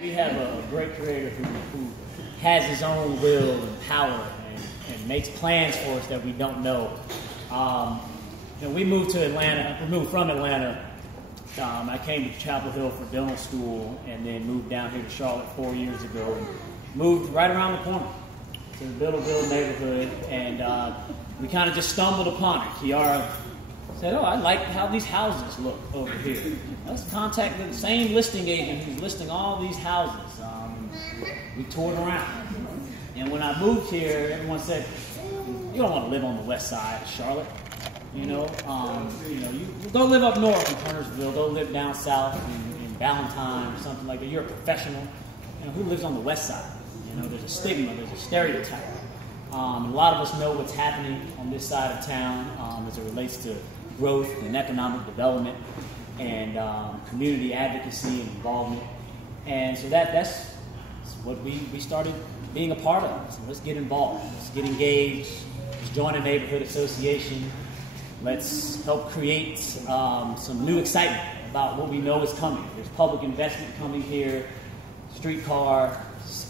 We have a great creator who has his own will and power and makes plans for us that we don't know. We moved to Atlanta. We moved from Atlanta. I came to Chapel Hill for dental school and then moved down here to Charlotte 4 years ago and moved right around the corner to the Biddleville neighborhood, and we kind of just stumbled upon it. Kiara said, "Oh, I like how these houses look over here. Let's contact the same listing agent who's listing all these houses." We toured around, and when I moved here, everyone said, "You don't want to live on the west side of Charlotte. You go live up north in Turnersville. Go live down south in Ballantyne or something like that. You're a professional. Who lives on the west side? There's a stigma. There's a stereotype. A lot of us know what's happening on this side of town as it relates to growth and economic development and community advocacy and involvement. And so that's what we started being a part of. So let's get involved. Let's get engaged. Let's join a neighborhood association. Let's help create some new excitement about what we know is coming. There's public investment coming here, streetcar,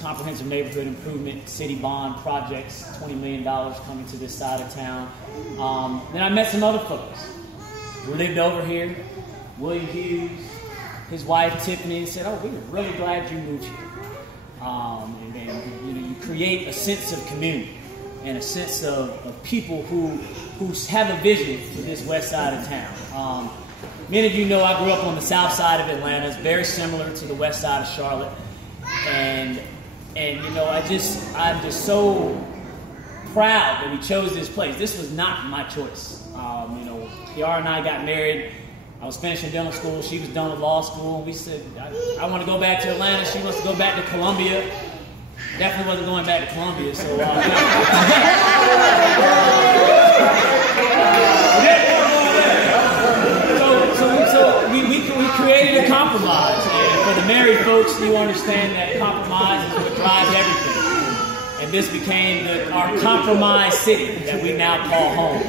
comprehensive neighborhood improvement, city bond projects, $20 million coming to this side of town. Then I met some other folks who lived over here. William Hughes, his wife Tiffany, said, "Oh, we're really glad you moved here." You create a sense of community and a sense of people who have a vision for this west side of town. Many of you know I grew up on the south side of Atlanta. It's very similar to the west side of Charlotte. And I'm just so proud that we chose this place. This was not my choice. Kiara and I got married. I was finishing dental school. She was done with law school. We said, I want to go back to Atlanta. She wants to go back to Columbia. Definitely wasn't going back to Columbia. So, so we created a compromise. And for the married folks, you understand that compromise is what drives everything. And this became our compromise city that we now call home.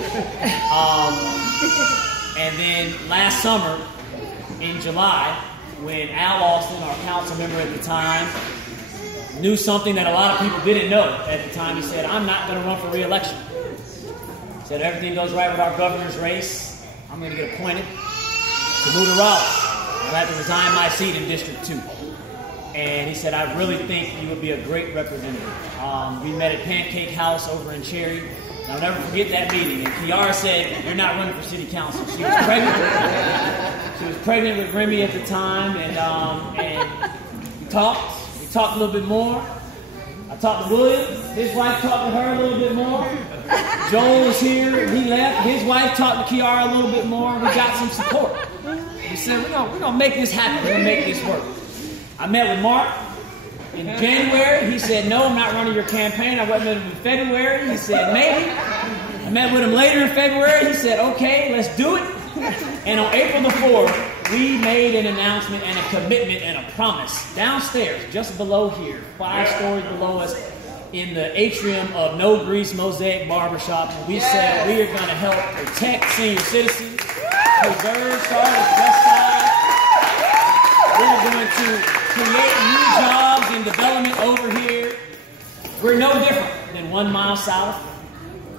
And then last summer, in July, when Al Austin, our council member at the time, knew something that a lot of people didn't know at the time, he said, "I'm not going to run for re-election." He said, "Everything goes right with our governor's race. I'm going to get appointed to move to Raleigh. I'll have to resign my seat in District 2. And he said, "I really think you would be a great representative." We met at Pancake House over in Cherry. I'll never forget that meeting. And Kiara said, "You're not running for city council." She was pregnant. She was pregnant with Remy at the time, and we talked. We talked a little bit more. I talked to William. His wife talked to her a little bit more. Joel was here. He left. His wife talked to Kiara a little bit more. We got some support. We said, we're gonna make this happen. We're gonna make this work. I met with Mark in January. He said, "No, I'm not running your campaign." I went with him in February. He said, "Maybe." I met with him later in February. He said, "Okay, let's do it." And on April the 4th, we made an announcement and a commitment and a promise downstairs, just below here, 5 stories below us, in the atrium of No Grease Mosaic Barbershop. And we said we are going to help protect senior citizens, preserve Charlotte's West Side. We're going to create new jobs and development over here. We're no different than 1 mile south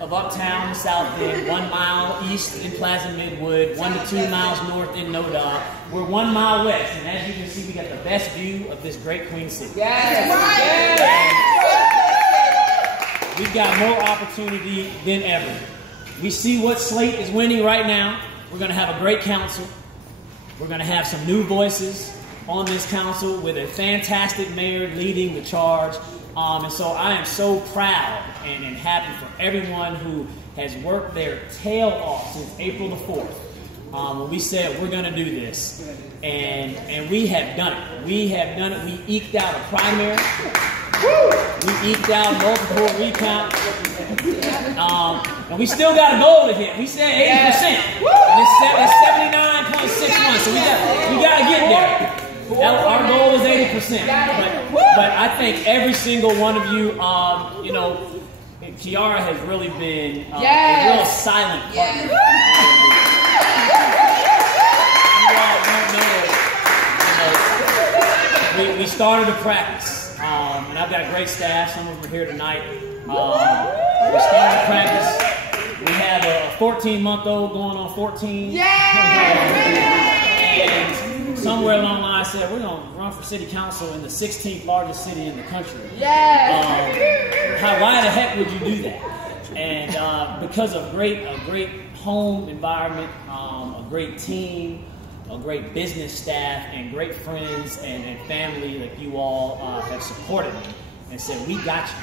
of Uptown, South End, 1 mile east in Plaza Midwood, 1 to 2 miles north in Noda. We're 1 mile west, and as you can see, we got the best view of this great Queen City. Yes. We've got more opportunity than ever. We see what slate is winning right now. We're going to have a great council. We're going to have some new voices on this council with a fantastic mayor leading the charge. And so I am so proud and happy for everyone who has worked their tail off since April the 4th. When we said we're going to do this. And we have done it. We have done it. We eked out a primary. We eked out multiple recounts. And we still got a goal to hit. We said 80%. And it's 79.61. So we got to get there. Our goal is 80%, but I think every single one of you, Kiara has really been a real silent partner. You all don't know, we started a practice, and I've got a great staff. Some of them are here tonight. We started a practice. We have a 14-month-old going on 14. And somewhere along the line, I said, we're going to run for city council in the 16th largest city in the country. Why the heck would you do that? And because of a great home environment, a great team, a great business staff, and great friends and family that you all have supported me and said, we got you.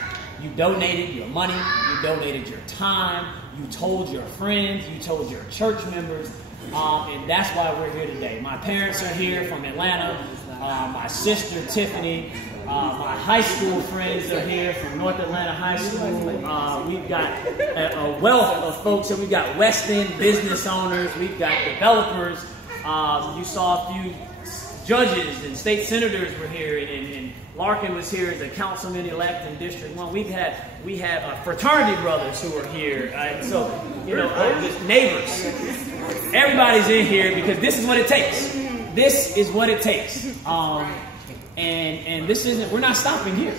You donated your money, you donated your time, you told your friends, you told your church members, and that's why we're here today. My parents are here from Atlanta, my sister Tiffany, my high school friends are here from North Atlanta High School. We've got a wealth of folks, and we've got West End business owners, we've got developers. You saw a few judges and state senators were here, and Larkin was here as a councilman-elect in District 1. We have fraternity brothers who are here. So, just neighbors. Everybody's in here because this is what it takes. This is what it takes. And this isn't, we're not stopping here.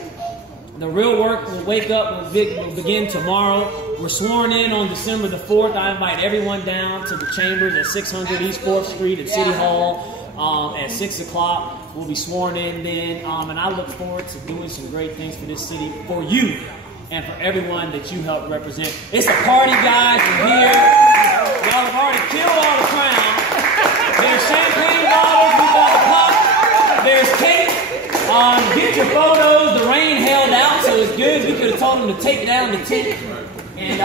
The real work will will begin tomorrow. We're sworn in on December the 4th. I invite everyone down to the chambers at 600 East 4th Street at City Hall at 6 o'clock. We'll be sworn in then. And I look forward to doing some great things for this city, for you, and for everyone that you help represent. It's a party, guys. We're here. Y'all have already killed all the crowns. There's champagne bottles. We got the pop. There's cake. Get your photos. The rain held out, so it's good. We could have told them to take down the tent. And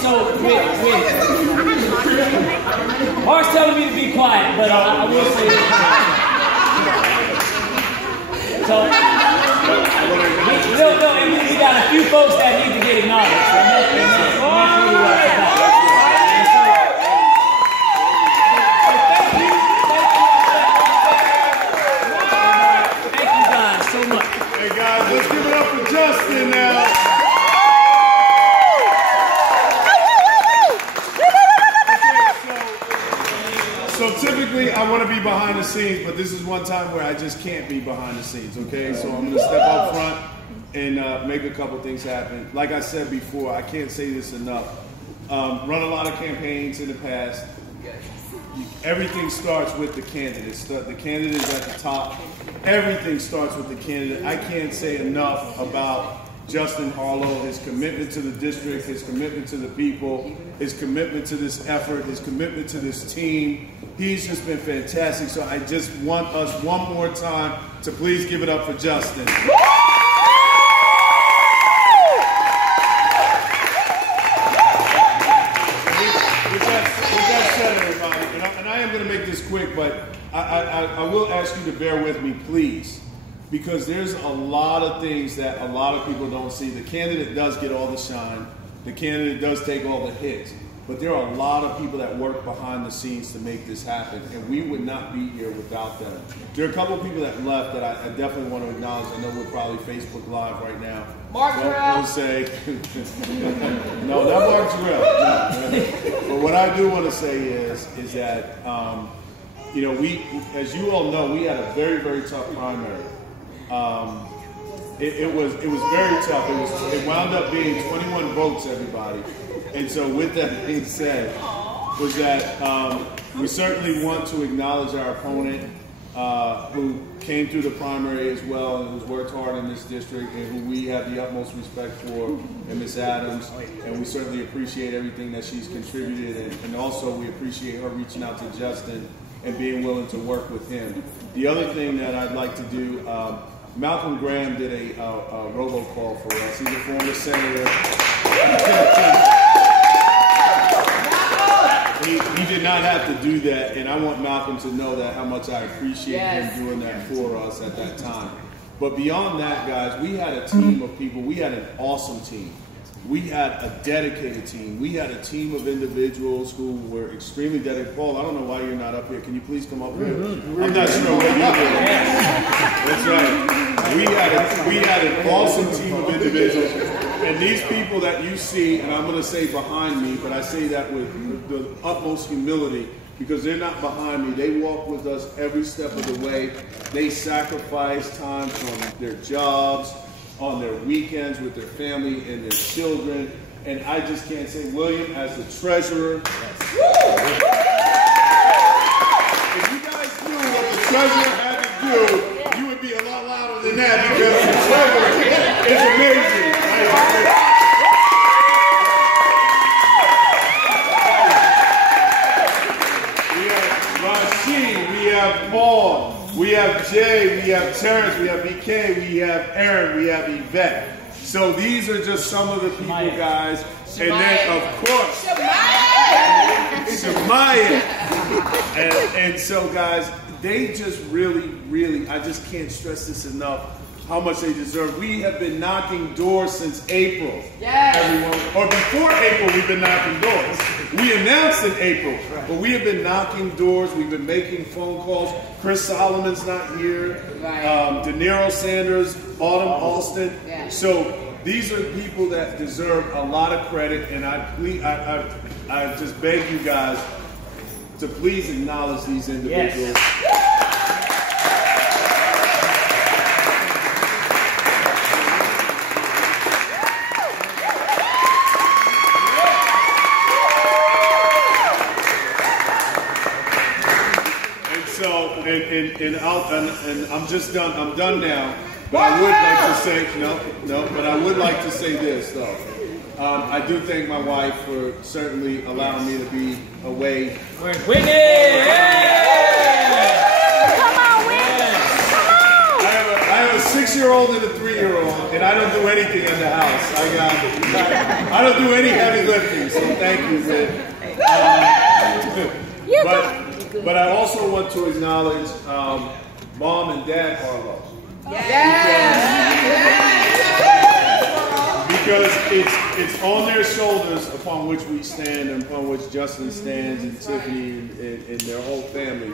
so Mark's telling me to be quiet, but I will say this. So we got a few folks that need to get acknowledged. And that's really what it's about. Thank you guys so much. Hey guys, let's give it up for Justin now. So typically I want to be behind the scenes, but this is one time where I just can't be behind the scenes, okay? So I'm going to step up front and make a couple things happen. Like I said before, I can't say this enough. Run a lot of campaigns in the past. Everything starts with the candidates. The candidate's at the top. Everything starts with the candidate. I can't say enough about Justin Harlow, his commitment to the district, his commitment to the people, his commitment to this effort, his commitment to this team. He's just been fantastic. So I just want us one more time to please give it up for Justin. With that said, everybody, and I am going to make this quick, but I will ask you to bear with me, please. Because there's a lot of things that a lot of people don't see. The candidate does get all the shine. The candidate does take all the hits. But there are a lot of people that work behind the scenes to make this happen. And we would not be here without them. There are a couple of people that left that I definitely want to acknowledge. I know we're probably Facebook Live right now. Mark Terrell. Don't say. No, not Mark Terrell. No. But what I do want to say is that, we, as you all know, we had a very, very tough primary. It was very tough. It wound up being 21 votes, everybody. And so with that being said, was that we certainly want to acknowledge our opponent who came through the primary as well and who's worked hard in this district and who we have the utmost respect for, and Ms. Adams. And we certainly appreciate everything that she's contributed, and also we appreciate her reaching out to Justin and being willing to work with him. The other thing that I'd like to do, Malcolm Graham did a robocall for us. He's a former senator. He did not have to do that, and I want Malcolm to know that how much I appreciate him doing that for us at that time. But beyond that, guys, we had a team of people. We had an awesome team. We had a dedicated team. We had a team of individuals who were extremely dedicated. Paul, I don't know why you're not up here. Can you please come up here? I'm not sure what you did. That's right. We had an awesome team of individuals. And these people that you see, and I'm going to say behind me, but I say that with the utmost humility, because they're not behind me. They walk with us every step of the way. They sacrifice time from their jobs, on their weekends with their family and their children. And I just can't say, William, as the treasurer, if you guys knew what the treasurer had to do, you would be a lot louder than that, because the treasurer is amazing. We have Paul, we have Jay, we have Terrace, we have BK, we have Aaron, we have Yvette. So these are just some of the people, guys. And then, of course, Shemaiah. And so, guys, they just really, I just can't stress this enough, how much they deserve. We have been knocking doors since April. Everyone, or before April, we've been knocking doors. We announced in April, but we have been knocking doors. We've been making phone calls. Chris Solomon's not here. De Niro Sanders, Autumn Alston. So these are people that deserve a lot of credit, and I just beg you guys to please acknowledge these individuals. And I'm just done. I'm done now. But I would like to say But I would like to say this though. I do thank my wife for certainly allowing me to be away. We're winning! Yeah! Come on, win! Come on! I have a 6-year-old and a 3-year-old, and I don't do anything in the house. I don't do any heavy lifting. So thank you, Sid. But I also want to acknowledge Mom and Dad Harlow. Because it's on their shoulders upon which we stand, and upon which Justin stands, and Tiffany and their whole family.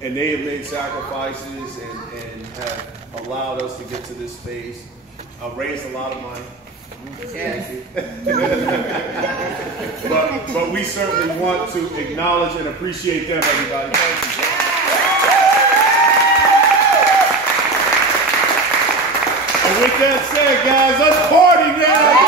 And they have made sacrifices and have allowed us to get to this space. I've raised a lot of money. But we certainly want to acknowledge and appreciate them, everybody. Thank you. And with that said, guys, let's party now.